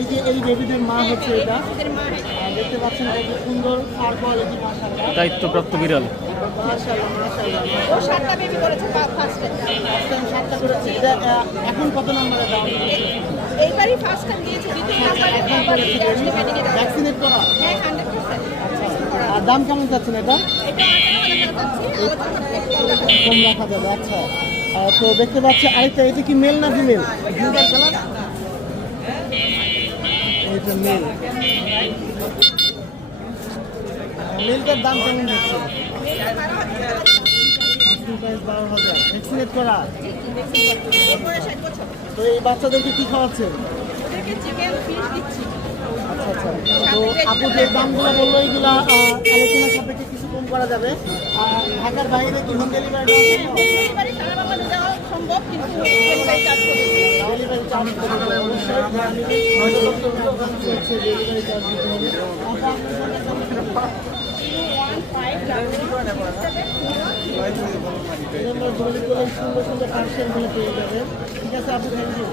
এই যে এই বেবিদের মা হচ্ছে এটা, দেখতে পাচ্ছেন কত সুন্দর আর কোয়ালিটি, মাশাআল্লাহ। দায়িত্বপ্রাপ্ত বিড়াল। মাশাআল্লাহ মাশাআল্লাহ। ও 7টা বেবি করেছে ফার্স্ট টাইম। সাতটা করেছে। এটা এখন কত নম্বরে দাম? এইবারই ফার্স্ট টাইম দিয়েছে, দ্বিতীয় নাম্বারে আবার আসলে মেডিকেল। ভ্যাকসিনেট করা? হ্যাঁ 100%। আর দাম কেমন যাচ্ছেন এটা? এটা 18,000 টাকা যাচ্ছে, আলোচনা করে কম রাখা যাবে, আচ্ছা। তো দেখতে পাচ্ছি আরেকটা, এটা কি মেল না ফিমেল? দুইটার কালার? এটা মেল। মেলটার দাম কেমন যাচ্ছে? প্রাইস 12,000। ভ্যাকসিনেট করা? তো এই বাচ্চাদেরকে কি খাওয়াচ্ছেন? ওদেরকে চিকেন ফিশ দিচ্ছি। আচ্ছা আচ্ছা। তো আপু যে দামগুলো বললো এইগুলা আলোচনা সাপেক্ষে কিছু কম করা যাবে। আর ঢাকার বাইরে কি হোম ডেলিভারি ডেলিভারি সারা বাংলাদেশে দেওয়া সম্ভব, কিন্তু ডেলিভারি চার্জ করবে। ডেলিভারি চার্জ করতে হবে অবশ্যই। ডেলিভারি চার্জ দিতে হবে। 015 সুন্দর সুন্দর পার্সেলগুলো পেয়ে যাবেন। ঠিক আছে আপু, থ্যাংক ইউ।